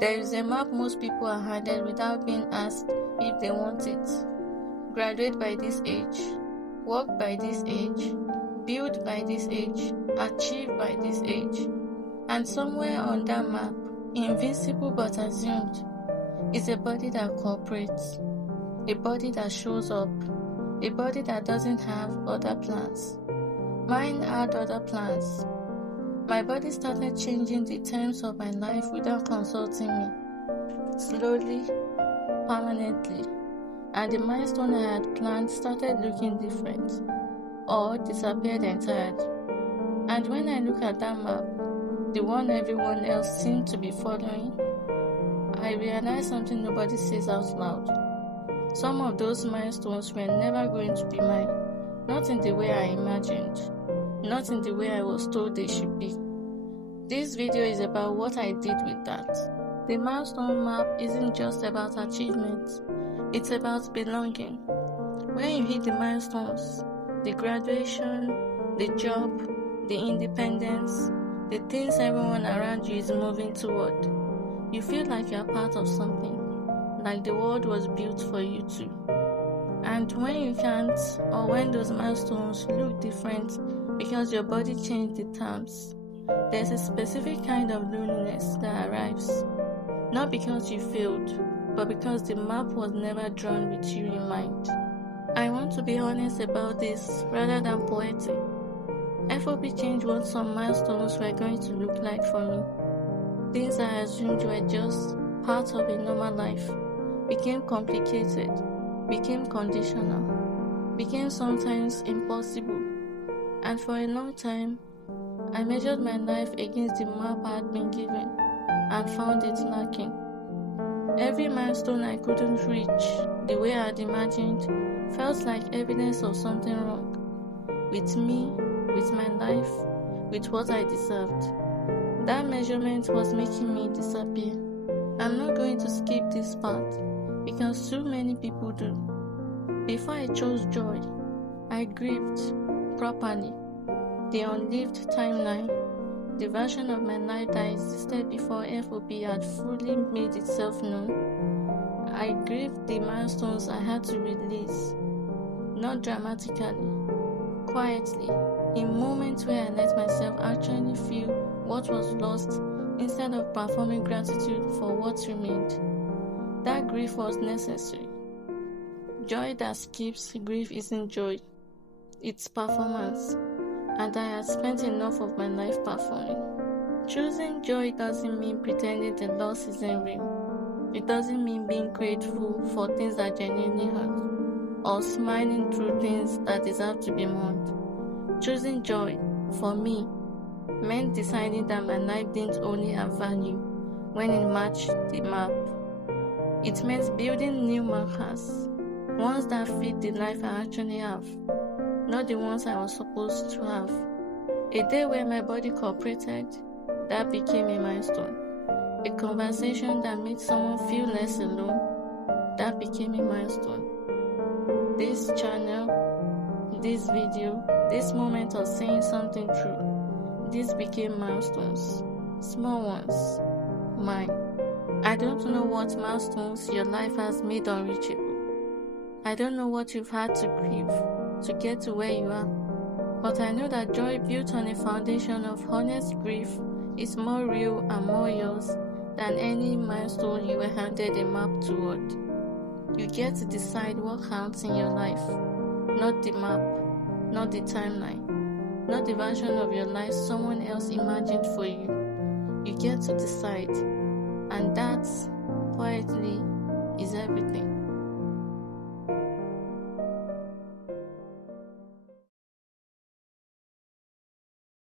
There is a map most people are handed without being asked if they want it. Graduate by this age, work by this age, build by this age, achieve by this age. And somewhere on that map, invisible but assumed, is a body that cooperates, a body that shows up, a body that doesn't have other plans. Mine had other plans. My body started changing the terms of my life without consulting me, slowly, permanently, and the milestone I had planned started looking different, or disappeared entirely. And when I look at that map, the one everyone else seemed to be following, I realized something nobody says out loud. Some of those milestones were never going to be mine, not in the way I imagined, not in the way I was told they should be. This video is about what I did with that. The milestone map isn't just about achievements, it's about belonging. When you hit the milestones, the graduation, the job, the independence, the things everyone around you is moving toward, you feel like you're part of something, like the world was built for you too. And when you can't, or when those milestones look different because your body changed the terms, there's a specific kind of loneliness that arrives. Not because you failed, but because the map was never drawn with you in mind. I want to be honest about this rather than poetic. FOP changed what some milestones were going to look like for me. Things I assumed were just part of a normal life became complicated, became conditional, became sometimes impossible. And for a long time, I measured my life against the map I had been given and found it lacking. Every milestone I couldn't reach the way I had imagined felt like evidence of something wrong with me, with my life, with what I deserved. That measurement was making me disappear. I'm not going to skip this part because too many people do. Before I chose joy, I grieved properly. The unlived timeline, the version of my life that existed before FOP had fully made itself known. I grieved the milestones I had to release, not dramatically, quietly, in moments where I let myself actually feel what was lost instead of performing gratitude for what remained. That grief was necessary. Joy that skips grief isn't joy, it's performance. And I had spent enough of my life performing. Choosing joy doesn't mean pretending the loss isn't real. It doesn't mean being grateful for things that genuinely hurt, or smiling through things that deserve to be mourned. Choosing joy, for me, meant deciding that my life didn't only have value when it matched the map. It meant building new markers, ones that fit the life I actually have, not the ones I was supposed to have. A day where my body cooperated, that became a milestone. A conversation that made someone feel less alone, that became a milestone. This channel, this video, this moment of saying something true, this became milestones. Small ones. Mine. I don't know what milestones your life has made unreachable. I don't know what you've had to grieve to get to where you are, but I know that joy built on a foundation of honest grief is more real and more yours than any milestone you were handed a map toward. You get to decide what counts in your life, not the map, not the timeline, not the version of your life someone else imagined for you. You get to decide, and that, quietly, is everything.